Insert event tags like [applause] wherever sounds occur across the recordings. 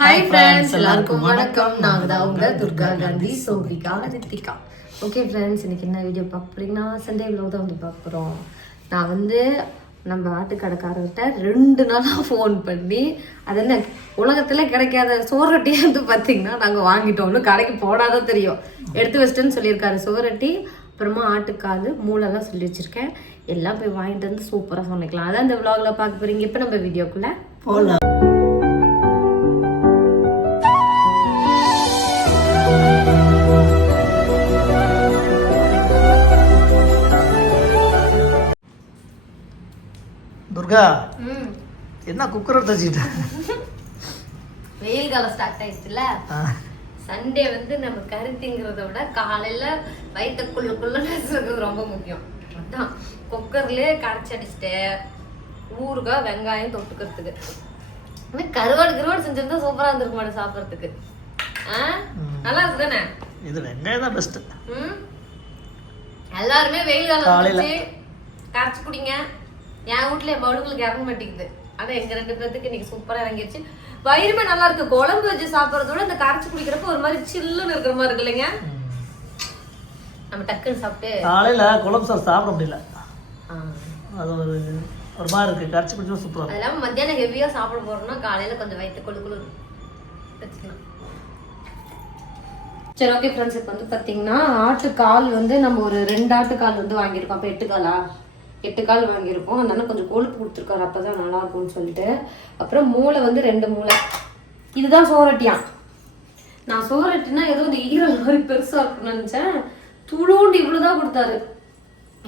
Hi friends எல்லாருக்கும் வணக்கம். நாங்கள் தான் உங்க துர்கா காந்தி சோபிகா ரித்திகா. ஓகே ஃப்ரெண்ட்ஸ் இன்னைக்கு என்ன வீடியோ பார்க்குறீங்கன்னா சண்டே vlog தான் வந்து பார்க்குறோம் நான் வந்து நம்ம ஆட்டுக்கடைக்காரர்கிட்ட ரெண்டு நாளாக ஃபோன் பண்ணி அது என்ன உலகத்தில் கிடைக்காத சோரட்டி வந்து பார்த்தீங்கன்னா நாங்கள் வாங்கிட்டோம்னு கடைக்கு போனாதான் தெரியும். எடுத்து வச்சிட்டேன்னு சொல்லியிருக்காரு. சோரட்டி அப்புறமா ஆட்டுக்கால் மூளைலாம் சொல்லி வச்சிருக்கேன். எல்லாம் போய் வாங்கிட்டு வந்து சூப்பராக சமைக்கலாம். அதான் இந்த vlogல பார்க்க போறீங்க. இப்போ நம்ம வீடியோக்குள்ளே போகலாம் துர்கா என்ன குக்கரை தச்சுக்கிட்ட வெயில் காலம் ஸ்டார்ட் ஆயிடுச்சுல சண்டே வந்து நம்ம கறி திங்கிறத விட காலையில வயிற்றுக்குள்ளுக்குள்ள நசுக்கிறது ரொம்ப முக்கியம். அதான். குக்கர்லயே கரைச்சி அடிச்சுட்டு ஊறுகாய் வெங்காயம் தொட்டுக்கிறதுக்கு. இன்னும் கருவாடு கருவாடு செஞ்சிருந்தா சூப்பரா இருந்திருக்க மாட்டேன் சாப்பிட்றதுக்கு. நல்லா இருக்கு தானே இது வெங்காயம் தான் பெஸ்ட்டு ம். எல்லாருமே வெயில் காலம் கரைச்சி குடிங்க. என் வீட்ல என் மடுங்களுக்கு இறங்க மாட்டேங்குது. ஆனா எங்க ரெண்டு பேர்த்துக்கு இன்னைக்கு சூப்பரா இறங்கிருச்சு. வயிறுமே நல்லா இருக்கு. குழம்பு வச்சு சாப்பிடுறத விட இந்த கரைச்சி குடிக்கிறப்ப ஒரு மாதிரி சில்லுன்னு இருக்கிற மாதிரி இருக்கு இல்லைங்க? நம்ம டக்குன்னு சாப்பிட்டு காலையில் குழம்பு சார் சாப்பிட முடியல. அது ஒரு ஒரு மாதிரி இருக்குது கரைச்சி பிடிச்சா சூப்பராக அது இல்லாம மத்தியானம் ஹெவியா சாப்பிட போறோம்னா காலையில கொஞ்சம் வயிற்று கொழு கொழு வச்சுக்கலாம். சரி ஓகே ஃப்ரெண்ட்ஸ் இப்போ வந்து பார்த்தீங்கன்னா ஆட்டுக்கால் வந்து நம்ம ஒரு ரெண்டு ஆட்டுக்கால் வந்து வாங்கியிருக்கோம். அப்போ எட்டு காலா எட்டு கால் வாங்கியிருக்கோம். அதனால கொஞ்சம் கொழுப்பு கொடுத்துருக்காரு. அப்போ தான் நல்லா இருக்கும்னு சொல்லிட்டு. அப்புறம் மூளை வந்து ரெண்டு மூளை. இதுதான் சோரட்டியா? நான் சோரட்டினா ஏதோ இந்த ஈரல் மாதிரி பெருசாக இருக்கும்னு நினச்சேன். துளூண்டு இவ்வளோதான் கொடுத்தாரு.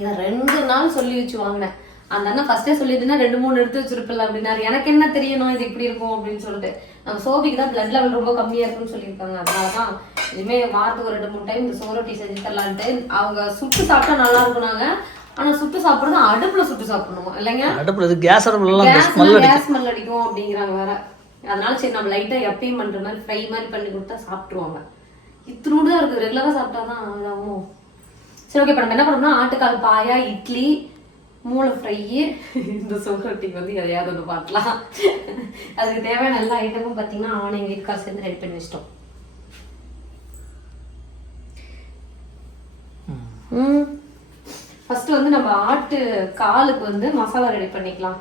இதை ரெண்டு நாள் சொல்லி வச்சு வாங்கினேன். அந்த அண்ணன் ஃபர்ஸ்டே சொல்லியிருந்தா ரெண்டு மூணு எடுத்து வச்சிருப்பில்ல அப்படின்னாரு. எனக்கு என்ன தெரியணும்? இது இப்படி இருக்கும் அப்படின்னு சொல்லிட்டு. நம்ம சோபிக்கு தான் பிளட் லெவல் ரொம்ப கம்மியா இருக்குன்னு சொல்லியிருக்காங்க. அதனால தான் இனிமேல் வாரத்துக்கு ஒரு ரெண்டு மூணு டைம் இந்த சோரட்டி செஞ்சு தரலான்ட்டு. அவங்க சுட்டு சாப்பிட்டா நல்லா இருக்குனாங்க ஆனா சுட்டு சாப்பிடுறது அடுப்புல சுட்டு சாப்பிடணுமா? இல்லைங்க? அடுப்பில் இது கேஸ் அடுப்புலலாம் கேஸ் ஸ்மெல் அடிக்கும் கேஸ் ஸ்மெல் அடிக்கும். அப்படிங்கிறாங்க வேற. அதனால சரி நம்ம லைட்டா எப்பயும் பண்ற மாதிரி ஃப்ரை மாதிரி பண்ணி கொடுத்தா சாப்பிட்டுருவாங்க. இத்தினோடு தான் இருக்குது ரெகுலரா சாப்பிட்டா தான் இதாகும். சரி ஓகே இப்போ நம்ம என்ன பண்ணோம்னா ஆட்டுக்கால் பாயா இட்லி மூளை ஃப்ரை இந்த சோரட்டிக்கு வந்து எதையாவது ஒன்று பார்க்கலாம். அதுக்கு தேவையான எல்லா ஐட்டமும் பார்த்தீங்கன்னா ஆனை வீட்டுக்கார் சேர்ந்து ரெடி பண்ணி வச்சிட்டோம். ம். ஃபர்ஸ்ட் வந்து நம்ம ஆட்டு காலுக்கு வந்து மசாலா ரெடி பண்ணிக்கலாம்.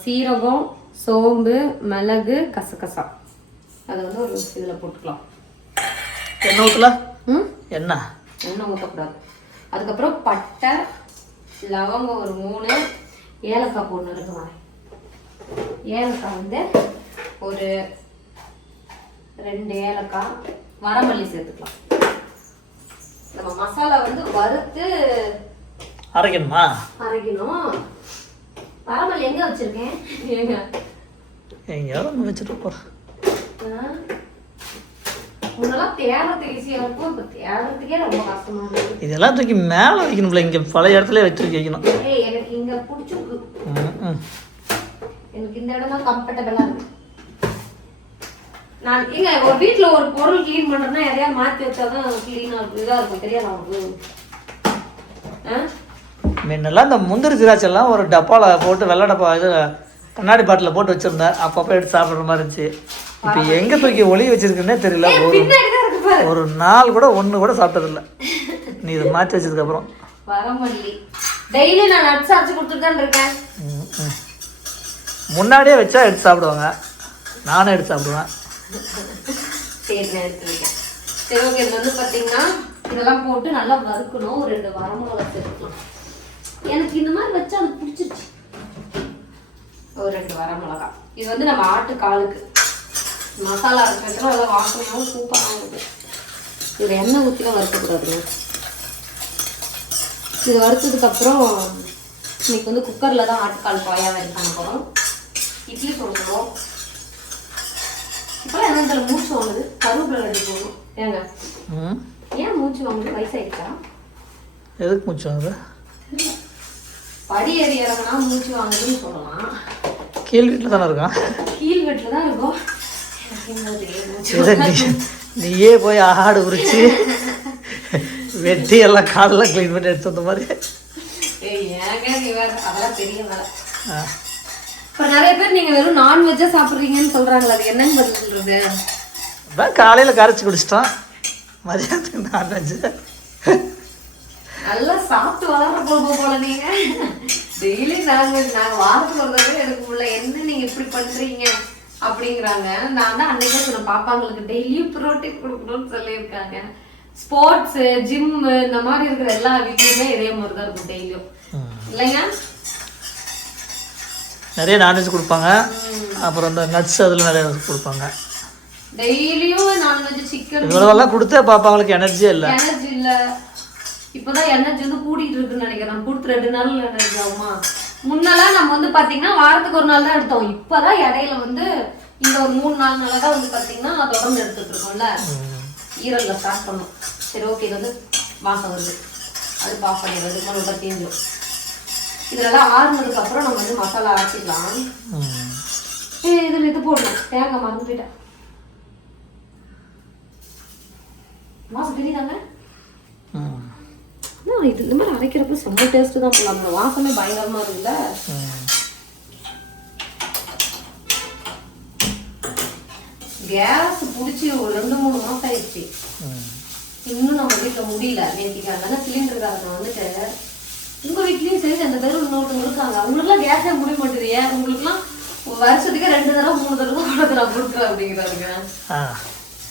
சீரகம் சோம்பு மிளகு கசகசா. அதை வந்து ஒரு இதில் போட்டுக்கலாம். எண்ணெய் ஊற்றல ம்? எண்ணெய். எண்ணெய் ஊற்றக்கூடாது அதுக்கப்புறம் பட்டை லவங்கம் ஒரு மூணு ஏலக்காய் போடணும் இருக்குமா ஏலக்காய் வந்து ஒரு ரெண்டு ஏலக்காய் வரமல்லி சேர்த்துக்கலாம். நம்ம மசாலா வந்து வறுத்து அரைக்கணுமா? அரைக்கணும். வரமல்லி எங்க வச்சிருக்கேன்? ஏங்க எங்கேயாவது ஒன்று வச்சுட்டு போகிறேன் இதெல்லாம் தூக்கி மேலே வைக்கணும்ல இங்கே பழைய இடத்துல வச்சு வைக்கணும். எனக்கு இந்த இடம் தான் கம்ஃபர்டபுளா இருக்கு. நான் ஏங்க ஒரு வீட்ல ஒரு பொருள் க்ளீன் பண்றேன்னா எதையாவது மாத்தி வச்சாதான் க்ளீனா இருக்கும் இதா இருக்கும் தெரியாதா உங்களுக்கு? ஆ? முன்னெல்லாம் இந்த முந்திரி திராட்சைலாம் ஒரு டப்பாவில் போட்டு வெள்ளை டப்பா இது கண்ணாடி பாட்டில் போட்டு வச்சுருந்தேன். அப்பப்போ எடுத்து சாப்பிட்ற மாதிரி இருந்துச்சு. இப்போ எங்கே தூக்கி ஒளி வச்சிருக்குன்னே தெரியல. ஒரு தான் ஒரு நாள் கூட ஒன்று கூட சாப்பிட்டதில்ல. நீ இதை மாற்றி வச்சதுக்கப்புறம். வரமல்லி. டெய்லி நான் நட்ஸ் அரைச்சு கொடுத்துட்டு தான் இருக்கேன். ம், ம். முன்னாடியே வச்சா எடுத்து சாப்பிடுவாங்க. நானும் எடுத்து சாப்பிடுவேன். சரி எடுத்துருக்கேன். சரி ஓகே இது வந்து பார்த்தீங்கன்னா இதெல்லாம் போட்டு நல்லா வறுக்கணும். ஒரு ரெண்டு வரமிளகா சேர்த்துக்கலாம். எனக்கு இந்த மாதிரி வச்சா அது பிடிச்சிருச்சு. ஒரு ரெண்டு வரமிளகா. இது வந்து நம்ம ஆட்டு காலுக்கு. மசாலா இருக்கிறதுல நல்லா வாசனையாகவும் சூப்பராகவும் இருக்குது இது எண்ணெய் ஊற்றிலாம் வறுக்கக்கூடாதுங்க. இது வறுத்ததுக்கப்புறம் இன்னைக்கு வந்து குக்கரில் தான் ஆட்டுக்கால் பாயாக வரைக்கும் போகிறோம் இட்லி போடுவோம் இப்போலாம் என்ன தெரியல மூச்சு வாங்குது. கருவேப்பிலை ரெடி போகணும் ஏங்க? ம்? ஏன் மூச்சு வாங்குது? வயசாயிடுச்சா? எதுக்கு முச்சம் அது படி ஏறி இறங்கினா மூச்சு வாங்குதுன்னு சொல்லலாம். கீழ் வீட்டில் தானே இருக்கான்? கீழ் வீட்டில் தான் இருக்கும். நீயே போய் ஆடு உரிச்சு வெட்டி எல்லாம் காலெல்லாம் க்ளீன் பண்ணி எடுத்து வந்த மாதிரி. ஏங்க நீ அதெல்லாம் பெரிய வேலை. இப்போ நிறைய பேர் நீங்க வெறும் நான்வெஜ்ஜா சாப்பிடுறீங்கன்னு சொல்றாங்களே அது என்னன்னு பதில் சொல்றது? அதான் காலையில் கரைச்சி குடிச்சிட்டோம். மதியானத்துக்கு நான்வெஜ்ஜு நல்லா சாப்பிட்டு வளர்ற போக போல நீங்க. டெய்லி நான்வெஜ் நாங்க வாரத்துக்கு தடவை எடுக்க முடியல என்ன நீங்க இப்படி பண்றீங்க அப்படிங்கிறாங்க. நான் தான் அன்னைக்கே சொன்னேன் பாப்பாங்களுக்கு டெய்லியும் ப்ரோட்டீன் கொடுக்கணும்னு சொல்லியிருக்காங்க. ஸ்போர்ட்ஸ் ஜிம் இந்த மாதிரி இருக்கிற எல்லா வீட்லயுமே இதே மாதிரி தான் இருக்கும் டெய்லியும். இல்லைங்க? நிறைய நான்வெஜ் கொடுப்பாங்க. அப்புறம் இந்த நட்ஸ் அதில் நிறைய கொடுப்பாங்க. டெய்லியும் நான்வெஜ் சிக்கன் இவ்வளவெல்லாம் கொடுத்தே பாப்பாங்களுக்கு எனர்ஜியே இல்லை. எனர்ஜி இல்ல. இப்பதான் எனர்ஜி வந்து கூடிட்டு இருக்குன்னு நினைக்கிறேன். கொடுத்து ரெண்டு நாள் எனர்ஜி ஆகுமா? முன்னெல்லாம் நம்ம வந்து பாத்தீங்கன்னா வாரத்துக்கு ஒரு நாள் தான் எடுத்தோம். இப்பதான் இடையில வந்து இந்த ஒரு மூணு நாலு நாளா தான் வந்து பாத்தீங்கன்னா தொடர்ந்து எடுத்துட்டு இருக்கோம்ல. ஈரல்ல ஸ்டார்ட் பண்ணோம். சரி ஓகே இது வந்து வாசம் வருது. அது பாஃப் பண்ணிடுறது கூட தீஞ்சிடும் இதெல்லாம் ஆறுனதுக்கு அப்புறம் நம்ம வந்து மசாலா அரைச்சிக்கலாம். ஏய், இதுல இது போடணும். தேங்காய் மறந்து போயிட்டேன். வாசம் தெரியுதாங்க? இது இந்த மாதிரி அரைக்கிறப்ப செம்ம டேஸ்ட் தான் போல. அந்த வாசமே பயங்கரமா இருக்குல்ல. கேஸ் பிடிச்சி ஒரு ரெண்டு மூணு மாசம் ஆயிடுச்சு. இன்னும் நம்ம வீட்டுல முடியல. நேற்றுக்கு அதனால சிலிண்டருக்காரங்க வந்துட்டு அந்த தெரு இன்னொருத்தவங்க இருக்காங்க அவங்களுக்குலாம் கேஸே முடிய மாட்டேது ஏன்? உங்களுக்குலாம் வருஷத்துக்கு ரெண்டு தடவை மூணு தடவை கொடுத்து நான் கொடுக்குறேன் அப்படிங்கிறாங்க ஆ.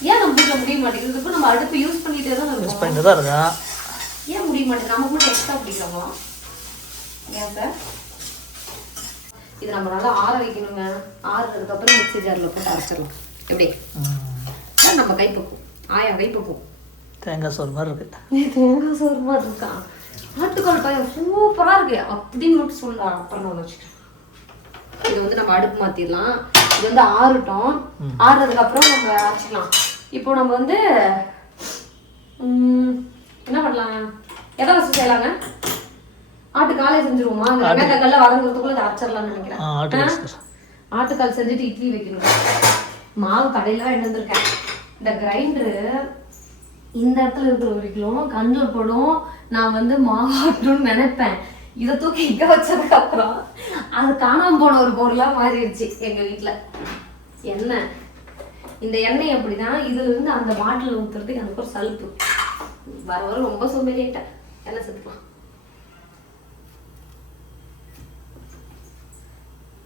ஏன் நம்ம வீட்டுல முடிய மாட்டேங்குது? இப்போ நம்ம அடுப்பு யூஸ் பண்ணிட்டே தான் யூஸ் இருக்கோம். பண்ணிட்டு தான் இருக்கேன் ஏன் முடிய மாட்டேங்குது? நமக்கு மட்டும் எக்ஸ்ட்ரா பிடிக்கிறோமா ஏன் சார் இது நம்ம நல்லா ஆற வைக்கணுங்க. ஆறுனதுக்கு அப்புறம் மிக்ஸி ஜாரில் போட்டு அரைச்சிடலாம். எப்படி? நம்ம கைப்பக்கும் ஆயா கைப்பக்கும் தேங்காய் சோறு மாதிரி இருக்கு. தேங்காய் சோறு மாதிரி இருக்கான் ஆட்டுக்கால் பையன் சூப்பரா இருக்கு. அப்படின்னு மட்டும் சொல்ல அப்புறம் நான் வச்சுக்கிறேன். இது வந்து நம்ம அடுப்பு மாத்திடலாம் இது வந்து ஆறட்டும். ஆறுறதுக்கு அப்புறம் நம்ம அரைச்சிக்கலாம். இப்போ நம்ம வந்து என்ன பண்ணலாம்? எதை வச்சு செய்யலாங்க? ஆட்டுக்காலே செஞ்சுருவோமா? அந்த வெங்காயத்தக்கல்ல வதங்குறதுக்குள்ள இதை அரைச்சிடலாம்னு நினைக்கிறேன். ஆட்டுக்கால் செஞ்சுட்டு இட்லி வைக்கணும் மாவு கடையில வாங்கிட்டு வந்திருக்கேன். இந்த கிரைண்டரு இந்த இடத்துல இருக்கிற வரைக்கும் கண்ணில் படும். நான் வந்து மாவு ஆட்டணும்னு நினைப்பேன். இதை தூக்கி இங்க வச்சதுக்கு அப்புறம் அது காணாம போன ஒரு பொருளா மாறிடுச்சு எங்க வீட்ல. எண்ணெய். இந்த எண்ணெய் அப்படிதான் இதுல இருந்து அந்த பாட்டில் ஊத்துறதுக்கு எனக்கு ஒரு சலுப்பு. வர வர ரொம்ப சோம்பேறி ஆயிட்டேன் எண்ணெய் செத்துக்கலாம்.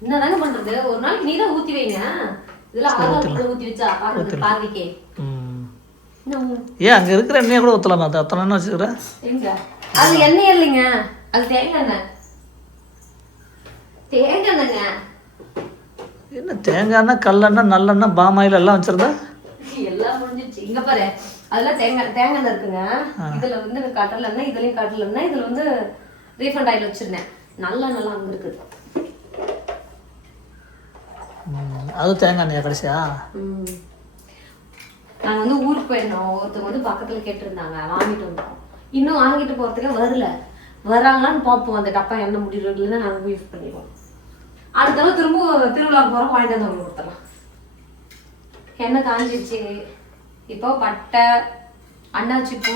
என்னதாங்க பண்றது? ஒரு நாளைக்கு நீ தான் ஊத்தி வைங்க. இதுல ஆதாரத்துல ஊத்தி வச்சா பாருங்க பாதிக்கே ஏன் அங்கே இருக்கிற எண்ணெயை கூட ஊற்றலாமா அது அத்தனை எண்ணெய் வச்சுக்கிறேன் அது எண்ணெய் இல்லைங்க. அது தேங்காய் எண்ணெய். தேங்காய் எண்ணெய்ங்க. என்ன தேங்காய் எண்ணெய் கல்லெண்ணெய் நல்லெண்ணெய் பாமாயில் எல்லாம் வச்சுருந்தா? எல்லாம் முடிஞ்சிச்சு இங்க பாரு அதுல தேங்காய் தேங்காய் எண்ணெய் இருக்குங்க. இதுல வந்து கடலை எண்ணெய் இதுலயும் கடலை எண்ணெய் இதுல வந்து ரீஃபண்ட் ஆயில் வச்சிருந்தேன். நல்ல நல்லா அங்க இருக்குது அது தேங்காய் எண்ணெயா கடைசியா? நாங்கள் வந்து ஊருக்கு போயிருந்தோம். ஒருத்தவங்க வந்து பக்கத்துல கேட்டிருந்தாங்க. வாங்கிட்டு வந்தோம். இன்னும் வாங்கிட்டு போறதுக்கே வரல. வராங்களான்னு பார்ப்போம். அந்த டப்பா என்ன முடியறதுல நாங்க யூஸ் பண்ணிடுவோம். அடுத்த தடவை திரும்ப திருவிழாவுக்கு போகிறோம் வாங்கிட்டு வந்து கொடுத்துடலாம். எண்ணெய் காஞ்சிருச்சு இப்போ பட்டை அண்ணாச்சி பூ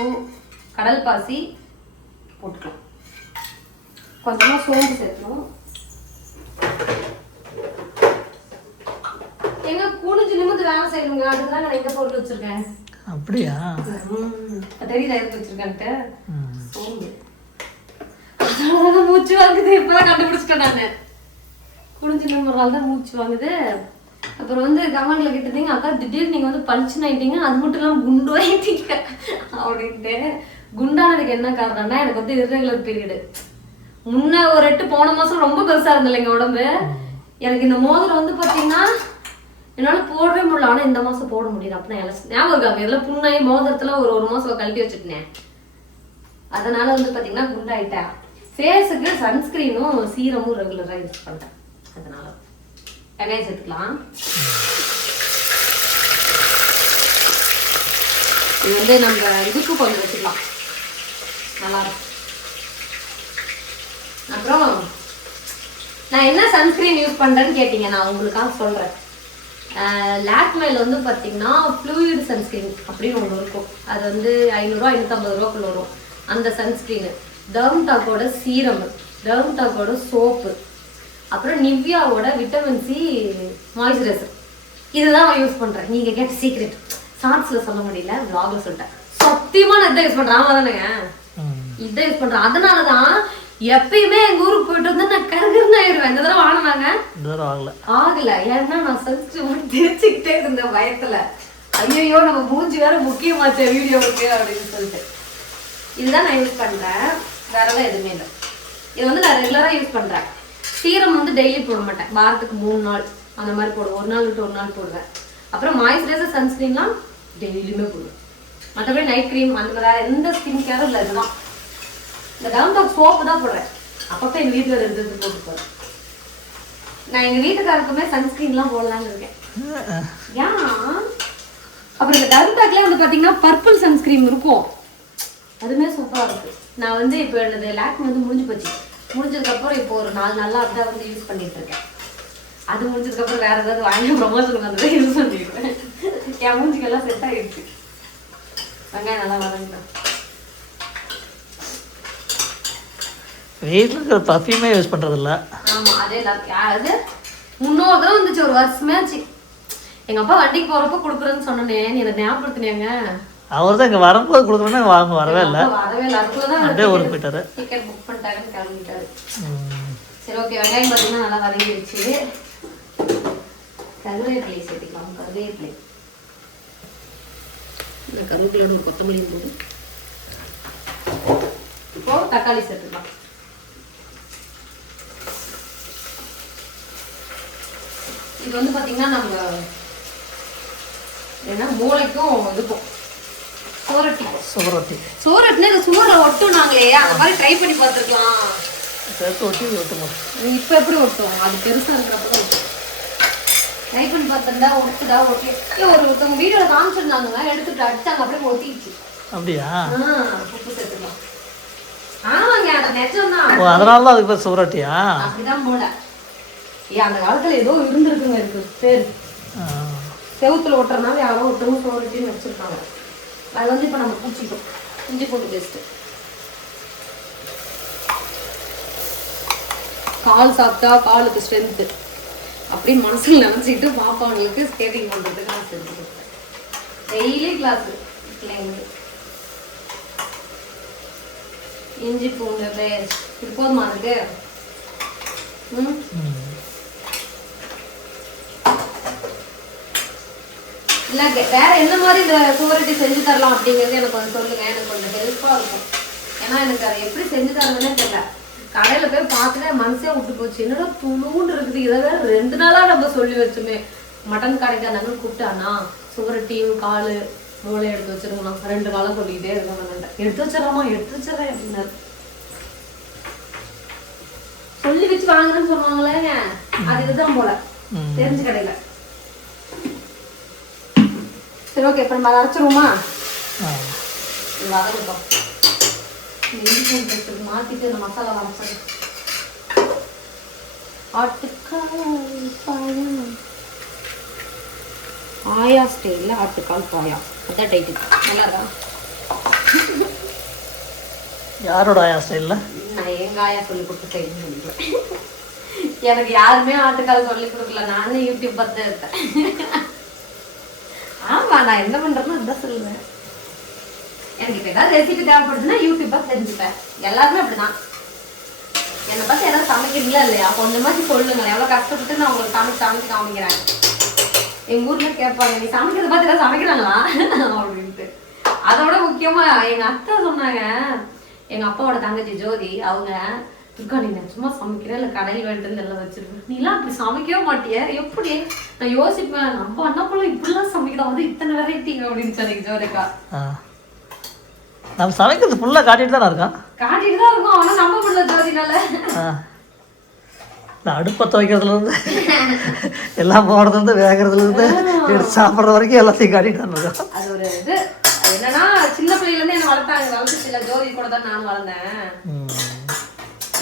கடல் பாசி போட்டுக்கலாம். கொஞ்சமாக சோம்பு சேர்க்கணும் எங்க குனிஞ்சு நிமிந்து வேலை செய்யணுங்க. அதுக்கு தான் நான் எங்க பொருள் வச்சிருக்கேன். அப்படியா? தெரியுதா எதுக்கு வச்சிருக்கேன்ட்டு. மூச்சு வாங்குது. இப்பதான் கண்டுபிடிச்சிட்டேன் நானு. குனிஞ்சு நிமிடுறால தான் மூச்சு வாங்குது. அப்புறம் வந்து கமெண்ட்ல கேட்டிருந்தீங்க அக்கா திடீர்னு நீங்க வந்து பளிச்சுன்னு ஆயிட்டீங்க. அது மட்டும் இல்லாம குண்டு ஆயிட்டீங்க. அப்படின்ட்டு. குண்டானதுக்கு என்ன காரணம்னா எனக்கு வந்து irregular பீரியடு முன்ன ஒரு எட்டு போன மாசம் ரொம்ப பெருசா இருந்தில்லைங்க உடம்பு. எனக்கு இந்த மோதிரம் வந்து பாத்தீங்கன்னா என்னால போடவே முடியல. ஆனா இந்த மாசம் போட முடியுது அப்படின்னா எல்லாம் ஞாபகம் இருக்காங்க இதெல்லாம் புண்ணாயி மோதிரத்துல ஒரு ஒரு மாசம் கழட்டி வச்சுட்டேன். அதனால வந்து பாத்தீங்கன்னா குண்டாயிட்டேன். ஃபேஸுக்கு சன்ஸ்கிரீனும் சீரமும் ரெகுலராக யூஸ் பண்ணுறேன் அதனால. வெங்காயம் சேர்த்துக்கலாம் இது வந்து நம்ம இதுக்கு கொஞ்சம் வச்சுக்கலாம். நல்லா இருக்கும். அப்புறம் நான் என்ன சன்ஸ்கிரீன் யூஸ் பண்ணுறேன்னு கேட்டீங்க? நான் உங்களுக்காக சொல்கிறேன் லாக்மேல வந்து பார்த்தீங்கன்னா ஃப்ளூயிட் சன்ஸ்கிரீன் அப்படின்னு ஒன்று இருக்கும். அது வந்து ஐநூறுரூவா ஐநூற்றம்பது ரூபாக்குள்ள வரும். அந்த சன்ஸ்கிரீனு டர்ம்டாக்கோட சீரம் டர்ம்டாக்கோட சோப்பு அப்புறம் நிவ்யாவோட விட்டமின் சி மாய்ஸ்சரைசர் இதுதான் நான் யூஸ் பண்றேன். நீங்க கேட்ட சீக்ரெட் ஷார்ட்ஸ்ல சொல்ல முடியல vlogல சொல்லிட்டேன். சத்தியமா நான் இதான் யூஸ் பண்றேன். ஆமா தானேங்க ம். இதான் யூஸ் பண்றேன். அதனாலதான் எப்பயுமே எங்க ஊருக்கு போயிட்டு வந்து நான் கருகருன்னு ஆயிடுவேன் இந்த தடவை வாங்கினாங்க. இந்த தடவை ஆகல ஆகல. ஏன்னா நான் சன்ஸ்கிரீன் தெரிச்சுக்கிட்டே இருந்தேன் பயத்துல. ஐயோ நம்ம மூஞ்சி வேற முக்கியமாச்சே வீடியோவுக்கு அப்படின்னு சொல்லிட்டு. இதுதான் நான் யூஸ் பண்றேன். வேற எல்லாம் எதுவுமே இல்லை. இது வந்து நான் ரெகுலரா யூஸ் பண்றேன். சீரம் வந்து டெய்லி போட மாட்டேன். வாரத்துக்கு மூணு நாள் அந்த மாதிரி போடுவேன். ஒரு நாள் விட்டு ஒரு நாள் போடுவேன். அப்புறம் மாய்ஸ்சரைசர் சன்ஸ்கிரீன்லாம் டெய்லியுமே போடுவேன். மற்றபடி நைட் க்ரீம் அந்த மாதிரி எந்த ஸ்கின் கேரும் இல்லை இதுதான். இந்த டவுன் சோப்பு தான் போடுறேன். அப்பப்போ எங்கள் வீட்டில் எடுத்து போட்டு போகிறேன் நான் எங்கள் வீட்டுக்காருக்குமே சன்ஸ்கிரீன்லாம் போடலான்னு இருக்கேன். ஏன்? அப்புறம் இந்த டர்ம்டாக்ல வந்து பார்த்தீங்கன்னா பர்பிள் சன்ஸ்கிரீன் இருக்கும். அதுவுமே சூப்பராக இருக்கு. நான் வந்து இப்போ எனது லேக் வந்து முடிஞ்சு போச்சு. முடிஞ்சதுக்கப்புறம் இப்போ ஒரு நாலு நாளாக அதான் வந்து யூஸ் பண்ணிட்டு இருக்கேன். அது முடிஞ்சதுக்கப்புறம் வேறு வேற ஏதாவது வாங்கி ப்ரொமோஷனுக்கு வந்து யூஸ் பண்ணிடுவேன். என் மூஞ்சிக்கெல்லாம் செட் ஆகிடுச்சு வெங்காயம் நல்லா வதங்கிட்டேன் வீட்டில் இருக்கிற பர்ஃப்யூமே யூஸ் பண்ணுறதில்ல ஆமா அதே அது முன்னோரு தடவை வந்துச்சு ஒரு வருஷமே ஆச்சு. எங்க அப்பா வண்டிக்கு போறப்ப கொடுக்குறேன்னு சொன்னனே நீ எனக்கு ஞாபகப்படுத்தினியாங்க? அவர் தான் இங்கே வரும்போது கொடுக்கணும்னா வாங்க வரவே இல்லை. வரவே இல்லை. அதுக்குள்ளதான் அப்படியே ஊருக்கு போயிட்டாரு டிக்கெட் புக் பண்ணிட்டாங்கன்னு கிளம்பிட்டாரு. சரி ஓகே வெங்காயம் பார்த்தீங்கன்னா நல்லா வதங்கிடுச்சு. கருவேப்பிலை சேர்த்துக்கலாம். கருவேப்பிலை. இந்த கருவேப்பிலையோட ஒரு கொத்தமல்லி போடு. இப்போ தக்காளி சேர்த்துக்கலாம். இது வந்து பாத்தீங்கன்னா நம்ம என்ன மூளைக்கும் இதுக்கும் சோரட்டிக்கும் சுகர் ஒட்டி சோரட்னா இந்த சோறை ஒட்டும் நாங்களே. அந்த மாதிரி ட்ரை பண்ணி பார்த்துருக்கலாம். ஒட்டி ஒட்டுமா? இப்ப எப்படி ஒட்டும்? அது பெருசா இருக்கிறப்ப தான் ட்ரை பண்ணி பார்த்தா ஒட்டுதா ஒட்டி. ஒரு ஒருத்தவங்க வீடியோல காமிச்சிருந்தாங்க எடுத்துட்டு அடிச்சாங்க. அப்படியே ஒட்டிடுச்சு. அப்படியா? உப்பு சேர்த்துக்கலாம். ஆமாங்க அது நிஜம்தான். ஓ அதனால தான் அதுக்கு பேர் சுகர் ஒட்டியா அப்படிதான் போல ஏ அந்த காலத்துல ஏதோ இருந்திருக்குங்க இருக்கு. பேர். செவுத்துல ஒட்டுறதுனால யாரோ ஒருத்தவங்க சோறுட்டின்னு வச்சிருக்காங்க அது வந்து இப்ப நம்ம பூச்சிட்டோம் இஞ்சி போட்டு பேஸ்ட் கால் சாப்பிட்டா காலுக்கு ஸ்ட்ரென்த்து அப்படின்னு மனசுல நினைச்சிட்டு பாப்பாங்களுக்கு ஸ்கேட்டிங் பண்றதுக்கு நான் செஞ்சு டெய்லி கிளாஸ் பிள்ளைங்களுக்கு. இஞ்சி பூண்டு பேஸ்ட் இது போதுமா அதுக்கு? ம். இல்ல வேற என்ன மாதிரி இந்த சுவரட்டி செஞ்சு தரலாம் அப்படிங்கறது எனக்கு கொஞ்சம் சொல்லுங்க. எனக்கு கொஞ்சம் ஹெல்ப்பா இருக்கும். ஏன்னா எனக்கு அதை எப்படி செஞ்சு தரதுன்னே தெரியல. கடையில போய் பார்த்துட்டு மனசே விட்டு போச்சு. என்னடா துணுன்னு இருக்குது. இதை வேற ரெண்டு நாளா நம்ம சொல்லி வச்சோமே. மட்டன் கடைக்கு அந்த கூப்பிட்டானா சுவரட்டியும் கால் மூளை எடுத்து வச்சிருக்கணும் ரெண்டு காலம் சொல்லிக்கிட்டே இருக்கேன் எடுத்து வச்சிடலாமா? எடுத்து வச்சிடறேன் அப்படின்னாரு. சொல்லி வச்சு வாங்குறேன்னு சொன்னாங்களேங்க அது இதுதான் போல. தெரிஞ்சு கடையில. சரி ஓகே இப்போ நம்ம அதை அரைச்சிருவோமா வதங்கட்டும் பேஸ்ட் மாத்திட்டு இந்த மசாலா அரைச்சது ஆட்டுக்கால் பாயா ஆயா ஸ்டைலில் ஆட்டுக்கால் பாயா அதான் டைட்டில் நல்லா இருக்கா யாரோட ஆயா ஸ்டைலில் நான் எங்க ஆயா சொல்லி கொடுத்த ஸ்டைல்னு சொல்லிக்குவேன் எனக்கு யாருமே ஆட்டுக்கால் சொல்லி கொடுக்கல. நானே யூடியூப் பார்த்து இருக்கேன் ஆமா நான் என்ன பண்றேன்னு அதான் சொல்லுவேன். எனக்கு இப்ப ஏதாவது ரெசிபி தேவைப்படுதுன்னா யூடியூப் தெரிஞ்சுப்பேன். எல்லாருமே அப்படிதான். என்னை பார்த்து ஏதாவது சமைக்கிறீங்களா இல்லையா? கொஞ்சமாச்சு சொல்லுங்க எவ்வளவு கஷ்டப்பட்டு நான் உங்களுக்கு சமைச்சு சமைச்சு காமிக்கிறேன். எங்க ஊர்ல கேட்பாங்க நீ சமைக்கிறத பார்த்து ஏதாவது சமைக்கிறாங்களா? அப்படின்ட்டு. அதோட முக்கியமா எங்க அத்தை சொன்னாங்க எங்க அப்பாவோட தங்கச்சி ஜோதி அவங்க துர்கா நீ சும்மா சமைக்கிற இல்ல கடையில் வேண்டுன்னு எல்லாம் வச்சிருக்கேன். நீலாம் அப்படி சமைக்கவே மாட்டிய. எப்படி? நான் யோசிப்பேன் நம்ம அண்ணா போல இப்படிலாம் சமைக்கிறோம் வந்து இத்தனை வெரைட்டி அப்படின்னு சொன்னீங்க ஜோதிக்கா ஆ. நம்ம சமைக்கிறது ஃபுல்லாக காட்டிட்டு தானே இருக்கான் காட்டிட்டு தான் இருக்கும் ஆனா நம்ப முடியல ஜோதினால. இந்த அடுப்பத்தை வைக்கிறதுலேருந்து எல்லாம் போடுறதுலேருந்து வேகிறதுலேருந்து எடுத்து சாப்பிட்ற வரைக்கும் எல்லாத்தையும் காட்டிட்டு தான் அது ஒரு இது. என்னன்னா சின்ன பிள்ளையில இருந்து என்ன வளர்த்தாங்க வளர்த்துச்சு இல்ல ஜோதி கூட தான் நானும் வளர்ந்தேன்.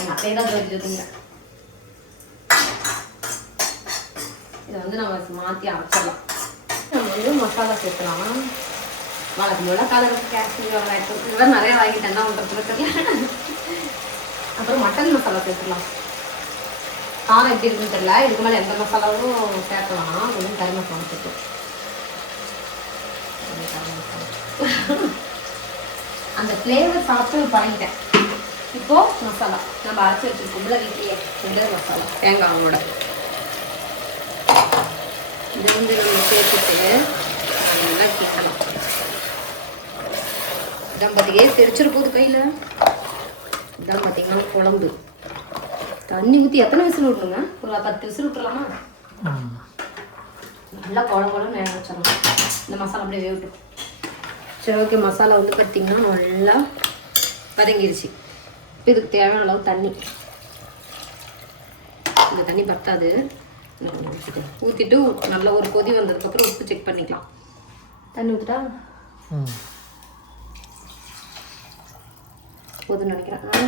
ம். அப்படியே தான் ஜோதி ஜோதிங்க இதை வந்து நம்ம மாற்றி அரைச்சிடலாம். நம்ம வந்து மசாலா சேர்க்கலாம். வழக்கம்போல கலர் கேஷ்மீர் வெங்காயம் இதெல்லாம் நிறைய வாங்கிட்டேன். தான் உங்களுக்கு தெரியல. அப்புறம் மட்டன் மசாலா சேர்த்துக்கலாம். காரம் எப்படி இருக்குன்னு தெரியல. இதுக்கு மேலே எந்த மசாலாவும் சேர்க்கலாம் கொஞ்சம் கறி மசாலா சேர்த்து. அந்த ஃப்ளேவர் சாப்பிட்டு பழகிட்டேன். இப்போ மசாலா. நம்ம அரைச்சி வச்சிருக்கோம்ல வீட்லயே இந்த மசாலா. தேங்காவோட இது வந்து நம்ம சேர்த்துட்டு நல்லா கிட்டலாம். இதான் பார்த்தீங்க தெரிச்சிட போகுது கையில். இதான் பார்த்தீங்கன்னா குழம்பு. தண்ணி ஊற்றி எத்தனை விசில் விட்ருங்க ஒரு பத்து விசில் விட்டுலாமா நல்லா குழம்பு குழம்பு நேரம் வச்சிடலாம். இந்த மசாலா அப்படியே வேகட்டும். சரி ஓகே. மசாலா வந்து பார்த்தீங்கன்னா நல்லா வதங்கிருச்சு. இப்போ இதுக்கு தேவையான அளவு தண்ணி. இந்த தண்ணி பத்தாது. ஊற்றிட்டு நல்லா ஒரு கொதி வந்ததுக்கப்புறம் உப்பு செக் பண்ணிக்கலாம். தண்ணி ஊற்றிட்டா ம். போதும்னு நினைக்கிறேன். ஆ.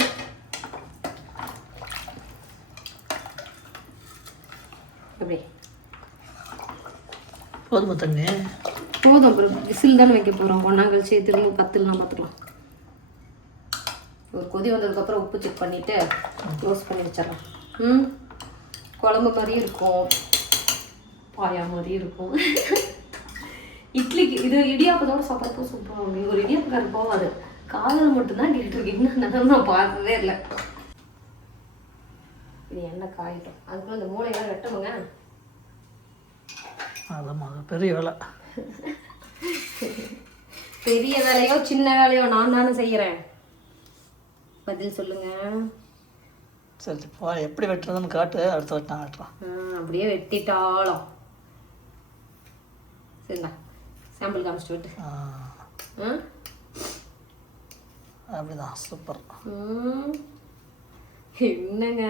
எப்படி போதுமா தண்ணி? போதும் அப்புறம் விசில் தானே வைக்க போகிறோம் ஒன்றா கழிச்சு திரும்ப பத்துலாம் பார்த்துக்கலாம். ஒரு கொதி வந்ததுக்கப்புறம் உப்பு செக் பண்ணிவிட்டு க்ளோஸ் பண்ணி வச்சிடலாம். ம்? குழம்பு மாதிரி இருக்கும். பாயா மாதிரி இருக்கும். இட்லிக்கு இது இடியாப்பத்தோட சாப்பிட்றப்போ சூப்பராக இருக்கும். ஒரு இடியாப்பக்கார போகாது காலையில் மட்டும்தான் கேட்டிருக்கீங்க இன்னும் நான் பார்த்ததே இல்லை. இது எண்ணெய் காயிட்டும் அதுக்குள்ள இந்த மூளையெல்லாம் வெட்டணுங்க. அதாம்மா அது பெரிய வேலை. பெரிய வேலையோ சின்ன வேலையோ நான் தானே செய்கிறேன் பதில் சொல்லுங்க. சரி போ எப்படி வெட்டுறதுன்னு காட்டு அடுத்த வாட்டி நான் வெட்டுறேன் ஆ, அப்படியே வெட்டிட்டாலும். சரிண்ணா சாம்பிள் காமிச்சிட்டு விட்டு. அப்படிதான் சூப்பர். என்னங்க?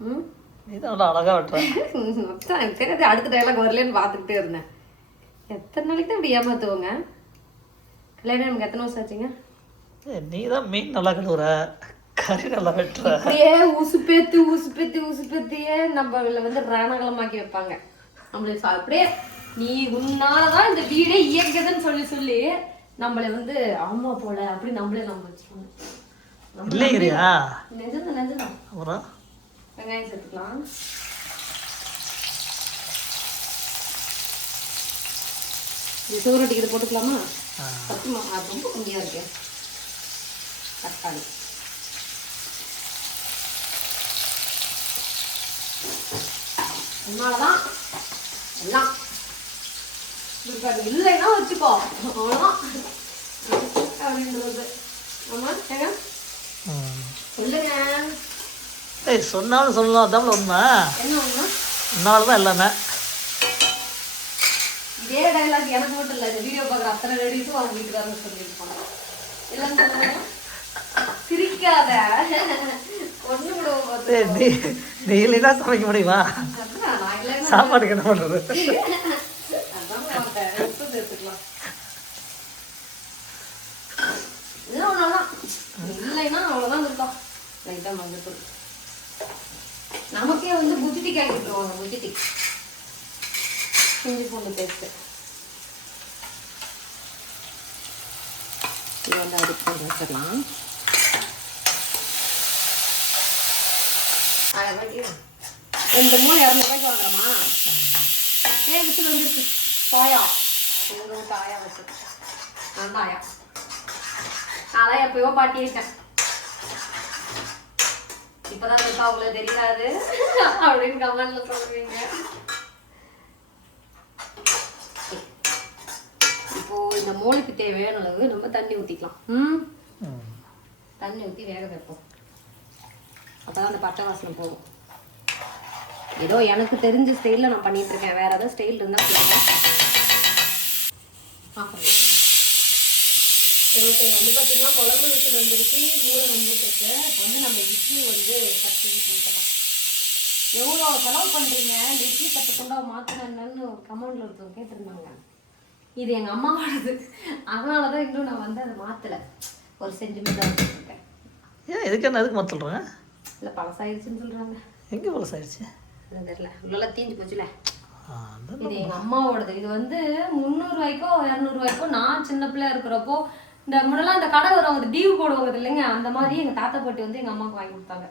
ம்? நீ தான் நல்லா அழகாக வெட்டுறேன் அடுத்த டைலாக் வரலன்னு பார்த்துக்கிட்டே இருந்தேன். எத்தனை நாளைக்கு தான் இப்படி ஏமாத்துவோங்க? கல்யாணம் எனக்கு எத்தனை வருஷம் ஆச்சுங்க? நீ தான் மீன் நல்லா கழுவுற. கறி நல்லா வெட்டுற. அப்படியே உசுப்பேத்து உசுப்பேத்தி உசுப்பேத்தியே நம்மள வந்து ரணகலமாக்கி வைப்பாங்க. நம்மள சா- அப்படியே நீ உன்னாலதான் இந்த வீடே இயங்குதுன்னு சொல்லி சொல்லி நம்மளை வந்து ஆமா போல அப்படி நம்மளே நம்ப வச்சிருவாங்க இல்லைங்கிறியா? நெஜம் அப்புறம்? வெங்காயம் சேர்த்துக்கலாம். இது சோறு இதை போட்டுக்கலாமா? சத்துமா அது ரொம்ப கம்மியாக இருக்கு. தக்காளி. அதனாலதான் எல்லாம். இல்லைன்னா வச்சுக்கோ. அவ்வளோதான் அப்படின்றது சொன்னாலும் சொல்லலாம். அதான் உண்மை. உன்னால தான் எல்லாமே. இதே டைலாக் எனக்கு மட்டும் இல்லை இந்த வீடியோ பார்க்குற அத்தனை லேடிஸும் அவங்க வீட்டுக்காரங்க சொல்லியிருப்பாங்க இல்லைன்னு சிரிக்காத. கூட பார்த்து நீ இல்லைன்னா சமைக்க முடியுமா? சாப்பாடுக்கு என்ன பண்ணுறது இல்லைன்னா அவ்வளோதான் இருக்கும் லைட்டாக மஞ்சள் நமக்கே வந்து புஜிட்டி காய் விட்டுருவாங்க புஜிட்டி இஞ்சி பூண்டு பேஸ்ட்டு இது வந்து கொஞ்சம் வச்சிடலாம் ரெண்டு மூணு இரநூறுபாய்க்கு வாங்குறோமா ஏன் விசில் வந்துருக்கு பாயா உங்க வீட்டு ஆயா வச்சு நான் தான் ஆயா நான் எப்பயோ பாட்டி ஆயிட்டேன் இப்பதான் இருக்கா அவ்வளோ தெரியாது அப்படின்னு கமெண்ட்ல சொல்றீங்க இப்போ இந்த மோளுக்கு தேவையான அளவு நம்ம தண்ணி ஊற்றிக்கலாம் ம். தண்ணி ஊற்றி வேக வைப்போம். அப்பதான் அந்த பச்சை வாசனை போகும். ஏதோ எனக்கு தெரிஞ்ச ஸ்டைலில் நான் பண்ணிட்டு இருக்கேன். வேற ஏதாவது ஸ்டைல் இருந்தால் சொல்லுங்க. ஓகே வந்து பார்த்தீங்கன்னா குழம்பு விசில் வந்துருச்சு மூளை வந்துட்டு இருக்கு. இப்போ வந்து நம்ம இட்லி வந்து சட்டி ஊற்றலாம் எவ்வளோ செலவு பண்ணுறீங்க இந்த இட்லி பத்து குண்டா மாற்றினேன்னு கமெண்ட்ல ஒருத்தவங்க கேட்டிருந்தாங்க. இது எங்கள் அம்மாவோடது அதனால தான் இன்னும் நான் வந்து அதை மாற்றலை ஒரு சென்டிமீட்டர் வச்சுருக்கேன். ஏன் இதுக்கு என்ன எதுக்கு மாற்ற சொல்கிறேன் இல்லை பழசாயிருச்சுன்னு சொல்கிறாங்க எங்கே அது தெரியல. நல்லா தீஞ்சு போச்சுல. இது எங்க அம்மாவோடது. இது வந்து முந்நூறுவாய்க்கோ இரநூறுவாய்க்கோ நான் சின்ன பிள்ளையா இருக்கிறப்போ இந்த முன்னெல்லாம் அந்த கடை வருவாங்க டியூ போடுவாங்க இல்லைங்க அந்த மாதிரி எங்க தாத்தா பாட்டி வந்து எங்க அம்மாவுக்கு வாங்கி கொடுத்தாங்க.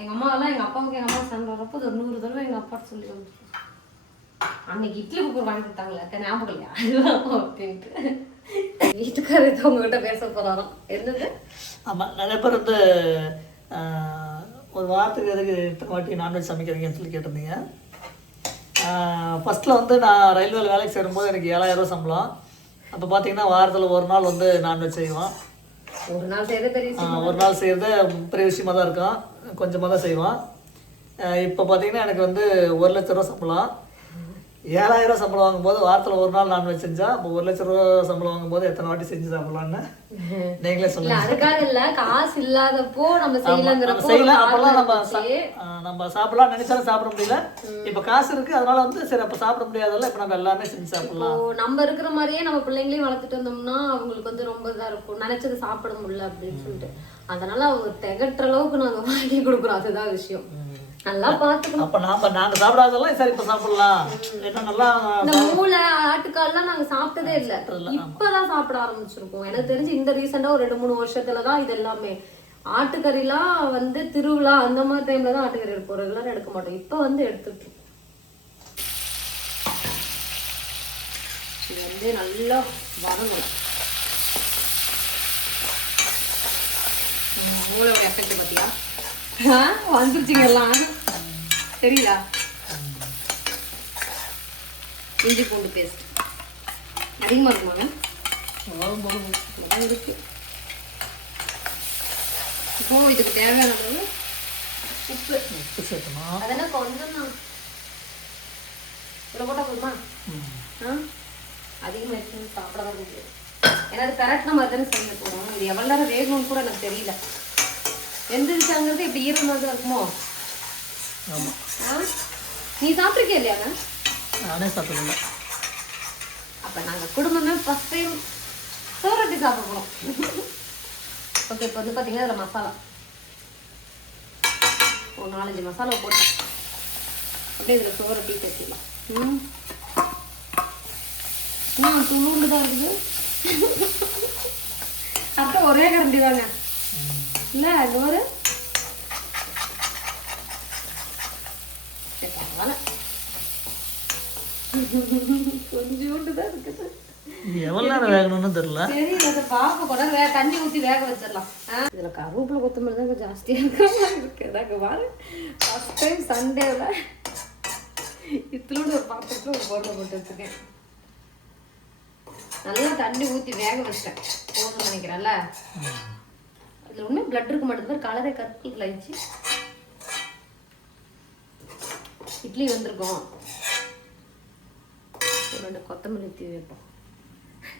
எங்க அம்மாவெல்லாம் எங்க அப்பாவுக்கு எங்க அம்மா சண்டை வரப்போ ஒரு நூறு தடவை எங்க அப்பாட்ட சொல்லி வந்து அன்னைக்கு இட்லி குக்கர் வாங்கி கொடுத்தாங்களே அக்கா ஞாபகம் இல்லையா? அப்படின்ட்டு. வீட்டுக்காரர் ஏதோ உங்ககிட்ட பேச போறாராம் என்னது? ஆமாம் நிறைய பேர் வந்து ஒரு வாரத்துக்கு எதுக்கு இத்தனை வாட்டி நான்வெஜ் சமைக்கிறீங்கன்னு சொல்லி கேட்டிருந்தீங்க. ஃபஸ்ட்டில் வந்து நான் ரயில்வேல வேலைக்கு சேரும்போது எனக்கு ஏழாயிரம் ரூபாய் சம்பளம். அப்போ பார்த்தீங்கன்னா வாரத்தில் ஒரு நாள் வந்து நான்வெஜ் செய்வோம். ஒரு நாள் செய்யறது பெரிய ஒரு நாள் செய்கிறது பெரிய விஷயமா தான் இருக்கும். கொஞ்சமாக தான் செய்வோம். இப்போ பார்த்தீங்கன்னா எனக்கு வந்து ஒரு லட்ச ரூபா சம்பளம். ஏழாயிரம் ரூபா சம்பளம் வாங்கும்போது வாரத்தில் ஒரு நாள் நான்வெஜ் செஞ்சால் அப்போ ஒரு லட்ச ரூபா சம்பளம் வாங்கும்போது எத்தனை வாட்டி செஞ்சு சாப்பிட்லான்னு நீங்களே இல்ல சொல்லுங்கள் அதுக்காக இல்ல காசு இல்லாதப்போ நம்ம செய்யலங்கிறப்போ செய்யல ஒரு அப்பெல்லாம் நம்ம நம்ம சாப்பிடலாம் நினைச்சாலும் சாப்பிட முடியல. இப்ப காசு இருக்கு அதனால வந்து சரி அப்ப சாப்பிட முடியாதல்ல இப்ப நம்ம எல்லாமே செஞ்சு இப்போ சாப்பிடலாம். நம்ம இருக்கிற மாதிரியே நம்ம பிள்ளைங்களையும் வளர்த்துட்டு வந்தோம்னா அவங்களுக்கு வந்து ரொம்ப இதா இருக்கும். நினைச்சது சாப்பிட முடியல அப்படின்னு சொல்லிட்டு. அதனால அவங்க திகட்டுற அளவுக்கு நாங்க வாங்கி கொடுக்குறோம். அதுதான் விஷயம். நல்லா பாத்துக்கணும். அப்ப நாம நாங்க சாப்பிடாதெல்லாம் சரி இப்ப சாப்பிடலாம். என்ன நல்லா இந்த மூளை ஆட்டுக்கால்லாம் நாங்க சாப்பிட்டதே இல்ல. இப்பதான் சாப்பிட ஆரம்பிச்சிருக்கோம். எனக்கு தெரிஞ்சு இந்த ரீசெண்டா ஒரு ரெண்டு மூணு வருஷத்துலதான் இது எல்லாமே. ஆட்டுக்கறிலாம் வந்து திருவிழா அந்த மாதிரி டைம்ல தான் ஆட்டுக்கறி எடுப்போம் எடுக்க மாட்டோம். இப்ப வந்து எடுத்துட்டு. இது வந்து நல்லா வதங்கணும் ம், மூளையோட எஃபெக்ட் பாத்தியா? ஆ, வந்துருச்சுங்க எல்லாம். சரிங்களா இஞ்சி பூண்டு பேஸ்ட் அதிகமாக இருக்குமாங்க இருக்கு இப்போ இதுக்கு தேவையான அளவு உப்பு. உப்பு சேர்க்கணும் அதெல்லாம் கொஞ்சம்? தான் இவ்வளோ போட்டால் போதுமா? ஆ? அதிகமாக எடுத்து சாப்பிட தான் முடியாது. ஏன்னா அது கரெக்டாக மாதிரி தானே செய்ய போகிறோம் இது எவ்வளோ நேரம் வேகணும்னு கூட எனக்கு தெரியல. வெந்துருச்சாங்கிறது இப்படி ஈரமாக தான் இருக்குமோ? ஆமா. ஆ? நீ சாப்பிட்ருக்கே இல்லையாங்க நானே சாப்பிடல. அப்போ நாங்கள் குடும்பமே ஃபஸ்ட் டைம் சோரட்டி சாப்பிட போகிறோம் ஓகே இப்போ வந்து பார்த்தீங்கன்னா அதில் மசாலா. ஒரு நாலஞ்சு மசாலா போட்டு அப்படியே இதில் சோரட்டி சேர்த்திடலாம் ம். இன்னும் துளுண்டு தான் இருக்குது. [laughs] அத்தை ஒரே கரண்டி தாங்க இல்லை அது ஒரு சரி, பரவாயில்ல. கொஞ்சோண்டு தான் இருக்குது இது எவ்வளவு நேரம் வேகணும்னு தெரியல. தெரியல அது பாப்பா கூட வே தண்ணி ஊற்றி வேக வச்சிடலாம். இதுல கருவேப்பிலை கொத்தமல்லி தான் ஜாஸ்தியாக இருக்கிற மாதிரி பாரு. ஃபஸ்ட் டைம் சண்டேவில் இத்திலோடு ஒரு பாத்திரத்தில் ஒரு பொருளை போட்டு வச்சுருக்கேன் நல்லா தண்ணி ஊற்றி வேக வச்சிட்டேன். போதும்னு நினைக்கிறேன்ல. இதில் ஒன்றுமே பிளட் இருக்க மாட்டேங்குது. கலரே கற்கள் ஆயிடுச்சு. இட்லி வந்திருக்கோம். ஒரு ரெண்டு கொத்தமல்லி தீ வைப்போம்.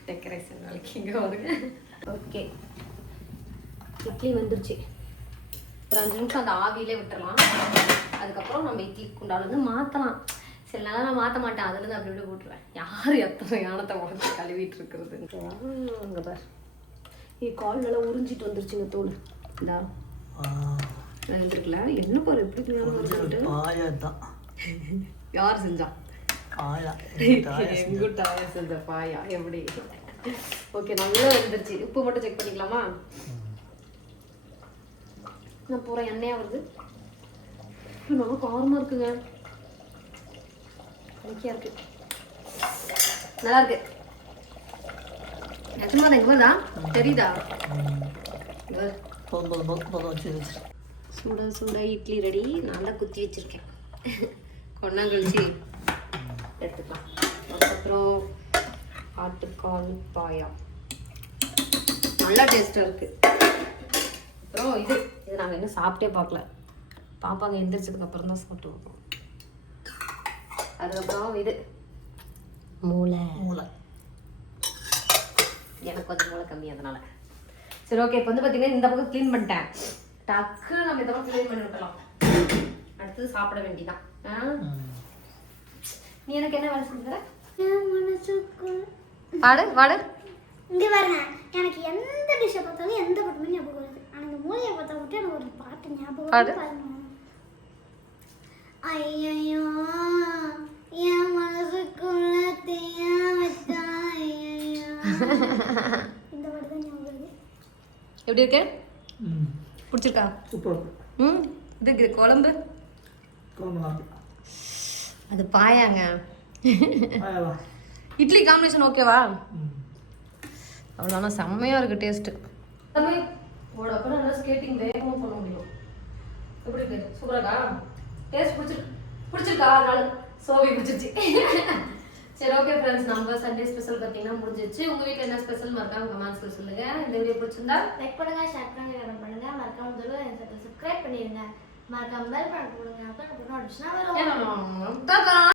டெக்கரேஷன் நாளைக்கு இங்கே வருங்க ஓகே இட்லி வந்துருச்சு. ஒரு அஞ்சு நிமிஷம் அந்த ஆவியிலே விட்டுறலாம். அதுக்கப்புறம் நம்ம இட்லி குண்டால வந்து மாற்றலாம் சில நாளாக நான் மாற்ற மாட்டேன். அதுலேருந்து அப்படி இப்படி போட்டுருவேன். யார் எத்தனை யானத்தை உடச்சி கழுவிட்டு இருக்கிறது? அங்கே பார். இது கால் நல்லா உறிஞ்சிட்டு வந்துருச்சுங்க தோல் இந்தா. என்ன பாரு எப்படி. பாயா தான் யார் செஞ்சா? பாயா. எங்குட்டாய செஞ்ச. பாயா? எப்படி? ஓகே நல்லா வந்துருச்சு. உப்பு மட்டும் செக் பண்ணிக்கலாமா? நான் பூரா எண்ணெயா வருது? இது நல்லா காரமா இருக்குங்க. இருக்கு. நல்லா இருக்கு. நிஜமா தான் எங்க வருதா தெரியுதா. போதும் போதும் போதும் போதும் வச்சு வச்சு சுட சுட இட்லி ரெடி. நல்லா குத்தி வச்சிருக்கேன். கொண்டாங்கழிச்சு எடுத்துக்கலாம். அதுக்கப்புறம் ஆட்டுக்கால் பாயா நல்லா டேஸ்ட்டாக இருக்கு. அப்புறம் இது. இது நாங்கள் இன்னும் சாப்பிட்டே பார்க்கல. பாப்பாங்க எந்திரிச்சதுக்கு அப்புறம் தான் சாப்பிட்டு பார்ப்போம் அதுக்கப்புறம் இது. மூளை. மூளை. எனக்கு கொஞ்சம் மூளை கம்மி அதனால. சரி ஓகே இப்போ வந்து பார்த்தீங்கன்னா இந்த பக்கம் க்ளீன் பண்ணிட்டேன். டக்கு நம்ம இந்த பக்கம் க்ளீன் பண்ணி விட்டலாம் அடுத்தது சாப்பிட வேண்டியதான் ஆ? நீ எனக்கு என்ன வேலை செஞ்சுற பாடு பாடு. இங்க எனக்கு எந்த டிஷ்ஷை பார்த்தாலும் எந்த பாட்டுமே ஞாபகம் வருது. ஆனா இந்த மூலையை பார்த்தா மட்டும் எனக்கு ஒரு பாட்டு ஞாபகம் பாடு. [laughs] எப்படி இருக்கு? ம். பிடிச்சிருக்கா? சூப்பராக இருக்கு. ம். இது இது குழம்பு? அது பாயாங்க. இட்லி காம்பினேஷன் ஓகேவா அவ்வளோனா செம்மையாக இருக்குது டேஸ்ட்டு தம்பி உங்களோட நல்லா ஸ்கேட்டிங் வேகமாக பண்ண முடியும். எப்படி இருக்கு? சூப்பராக்கா டேஸ்ட் பிடிச்சிருக்கு பிடிச்சிருக்கா? அதனால சோவி பிடிச்சிருச்சு. [laughs] சரி ஓகே ஃப்ரெண்ட்ஸ் நம்ம சண்டே ஸ்பெஷல் பார்த்தீங்கன்னா முடிஞ்சிச்சு உங்கள் வீட்டில் என்ன ஸ்பெஷல் மறக்காம கமெண்ட்ஸில் சொல்லுங்கள் இந்த வீடியோ பிடிச்சிருந்தா லைக் பண்ணுங்க ஷேர் பண்ணுங்க கமெண்ட் பண்ணுங்க. மறக்காம முதல்ல சப்ஸ்கிரைப் பண்ணிடுங்க மறக்காம பெல் பட்டன் போடுங்க. அப்போ நோட்டிஃபிகேஷன் வரும்.